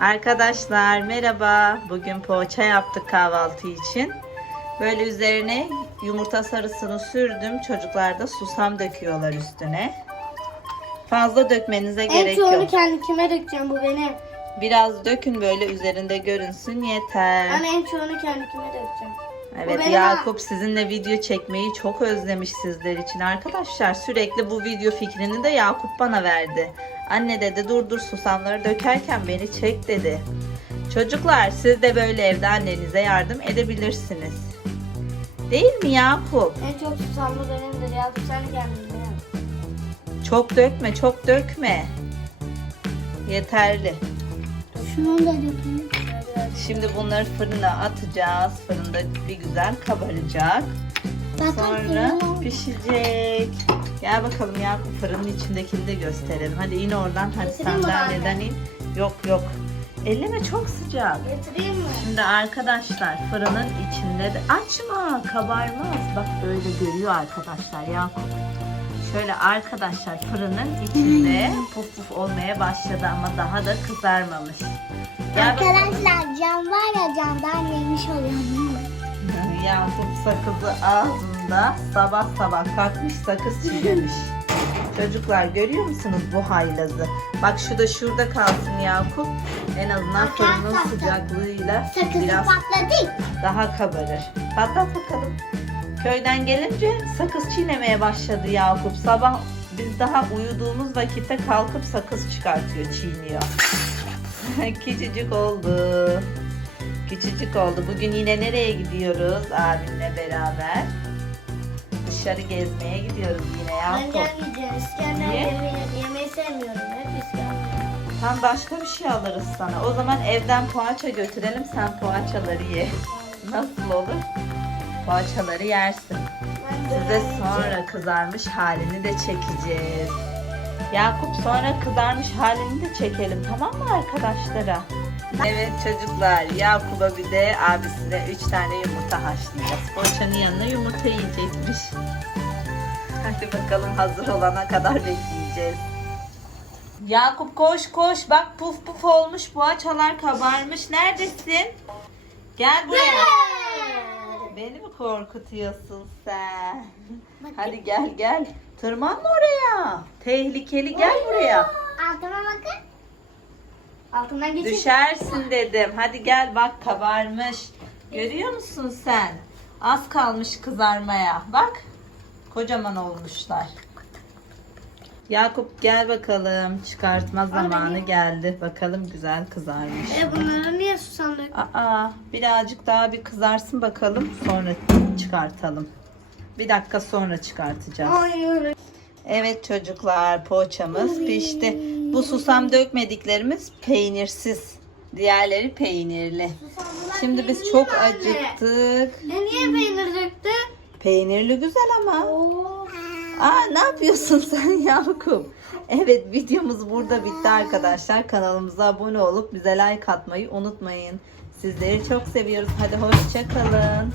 Arkadaşlar merhaba. Bugün poğaça yaptık kahvaltı için. Böyle üzerine yumurta sarısını sürdüm. Çocuklar da susam döküyorlar üstüne. Fazla dökmenize En gerek çoğunu yok. kendi kime dökeceğim bu benim. Biraz dökün böyle üzerinde görünsün yeter. Ben en çoğunu kendi kime dökeceğim. Evet Yakup sizinle video çekmeyi çok özlemiş sizler için arkadaşlar. Sürekli bu video fikrini de Yakup bana verdi. Anne dedi dur dur susamları dökerken beni çek dedi. Çocuklar siz de böyle evde annenize yardım edebilirsiniz. Değil mi Yakup? En çok susamlı benimdir ya. Sen kendin yap. Çok dökme çok dökme. Yeterli. Şunu da dökeyim. Şimdi bunları fırına atacağız. Fırında bir güzel kabaracak. Sonra pişecek. Gel bakalım Yakup fırının içindekini de gösterelim. Hadi in oradan. Hadi Getireyim mi sandalyeden in. Yok yok. Elleme çok sıcak. Getireyim mi? Şimdi arkadaşlar fırının içinde de açma kabarmaz. Bak böyle görüyor arkadaşlar Yakup. Şöyle arkadaşlar fırının içinde puf puf olmaya başladı ama daha da kızarmamış. Gel bakalım. Arkadaşlar cam var ya camdan yemiş oluyorum. Yakup sakızı ağzında sabah sabah kalkmış sakız çiğnemiş. Çocuklar görüyor musunuz bu haylazı? Bak şu da şurada kalsın Yakup. En azından Bakar fırının sıcaklığıyla Sakızı biraz patladı. daha kabarır. Patlat bakalım. Köyden gelince sakız çiğnemeye başladı Yakup. Sabah biz daha uyuduğumuz vakitte kalkıp sakız çıkartıyor, çiğniyor. Küçücük oldu. Küçücük oldu. Bugün yine nereye gidiyoruz abimle beraber? Dışarı gezmeye gidiyoruz yine Ben Yakup. gelmeyeceğim. İskender Niye? yemeği, yemeği sevmiyorum. Hep İskender. Tam başka bir şey alırız sana. O zaman evden poğaça götürelim sen poğaçaları ye. Nasıl olur? Poğaçaları yersin. Ben Size sonra kızarmış halini de çekeceğiz. Yakup sonra kızarmış halini de çekelim tamam mı arkadaşlara? Evet çocuklar Yakup'a bir de abisine 3 tane yumurta haşlayacağız. Poğaçanın yanına yumurta yiyecekmiş. Hadi bakalım hazır olana kadar bekleyeceğiz. Yakup koş koş bak puf puf olmuş poğaçalar kabarmış. Neredesin? Gel buraya. Beni mi korkutuyorsun sen? Hadi gel gel. Tırmanma oraya. Tehlikeli gel buraya. Altıma bakın. Altından geçin. Düşersin dedim. Hadi gel bak kabarmış. Görüyor musun sen? Az kalmış kızarmaya. Bak. Kocaman olmuşlar. Yakup gel bakalım. Çıkartma zamanı geldi. Bakalım güzel kızarmış. E bunları niye susam dök? Aa, birazcık daha bir kızarsın bakalım. Sonra çıkartalım. Bir dakika sonra çıkartacağız. Hayır. Evet çocuklar poğaçamız pişti. Bu susam dökmediklerimiz peynirsiz. Diğerleri peynirli. Şimdi biz çok acıktık. E niye peynir döktün? Peynirli güzel ama. Oo. Aa ne yapıyorsun sen Yakup? Evet videomuz burada bitti arkadaşlar. Kanalımıza abone olup bize like atmayı unutmayın. Sizleri çok seviyoruz. Hadi hoşça kalın.